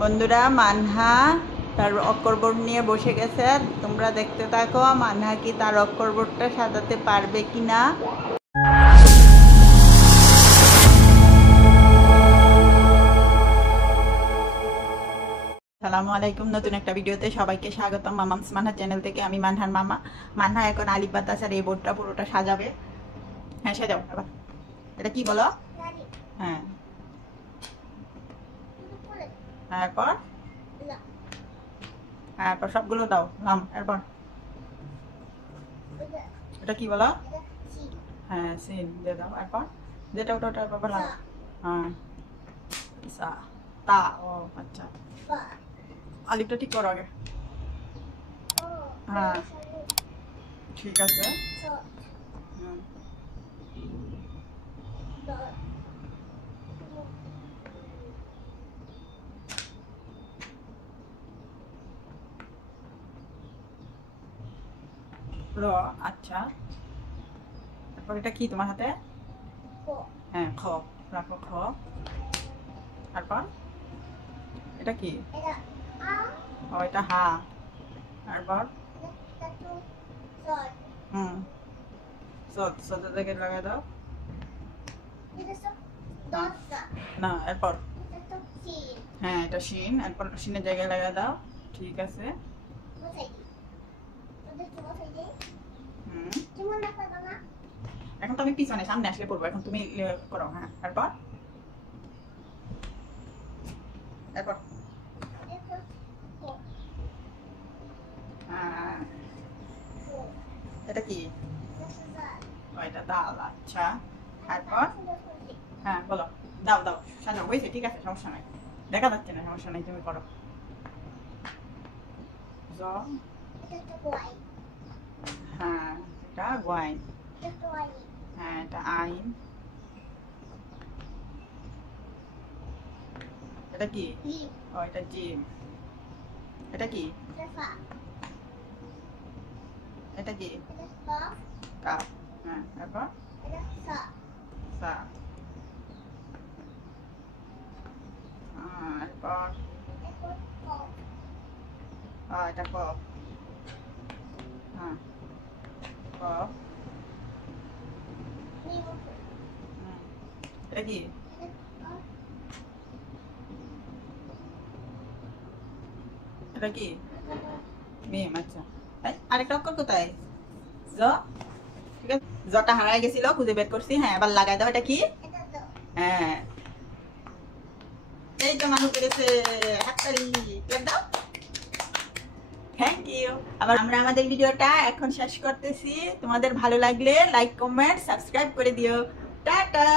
বন্ধুরা মানহা তার অক্ষর বোর্ড নিয়ে বসে গেছে। তোমরা দেখতে থাকো মানহা কি তার অক্ষর বোর্ডটা সাজাতে পারবে কিনা। আসসালামু আলাইকুম, নতুন একটা ভিডিওতে সবাইকে স্বাগতম। মামামস মানহা চ্যানেল থেকে আমি মানহার মামা। মানহা এখন আলিফ বা তাসার এই বোর্ডটা পুরোটা সাজাবে। হ্যাঁ সাজাও। আবার এটা কি বলো? হ্যাঁ এরপর এরপর সবগুলো দাও নাম। এরপর এটা কি বলো? হ্যাঁ সিন দিয়ে দাও। এরপর যেটা ওটা ওটা এরপর লাগাও। হ্যাঁ সা তা। ও আচ্ছা, আলিফটা ঠিক করো আগে। হ্যাঁ ঠিক আছে। র আচ্ছা, তারপর এটা কি তোমার হাতে? হ্যাঁ খ রাখো খ। তারপর এটা কি? ও এটা হা। তারপর হুম সদ সদের জায়গায় লাগাই দাও। না এরপর হ্যাঁ এটা শিন। এরপর শিনের জায়গায় লাগাই দাও। ঠিক আছে। এখন তো আমি পিছনে, সামনে আসলে পড়বো। এখন তুমি করো। হ্যাঁ এরপর এরপর এটা কি? এটা দাল। আচ্ছা তারপর হ্যাঁ বলো। দাও দাও সাজাও। হয়েছে ঠিক আছে, সমস্যা নাই। দেখা যাচ্ছে না, সমস্যা নাই, তুমি করো। জ হ্যাঁ এটা ওয়াইন। হ্যাঁ এটা আইন। এটা কি? ও এটা জিম। এটা কি? এটা কি? কাপ। হ্যাঁ তারপর সা। এরপর এটা কপ। হ্যাঁ কপ। এটা কি? এটা কি? মিম। আচ্ছা আরেকটা অক্ষর কোথায়? জ। ঠিক আছে, জটা হারাই গেছিল, খুঁজে বের করছি। হ্যাঁ এবার লাগাই দাও। এটা কি? হ্যাঁ এই তো মানুষ পেরেছে। হাততালি ক্ল্যাপ দাও। Thank you. আবার আমরা আমাদের ভিডিওটা এখন শেষ করতেছি। তোমাদের ভালো লাগলে লাইক কমেন্ট সাবস্ক্রাইব করে দিও। টাটা।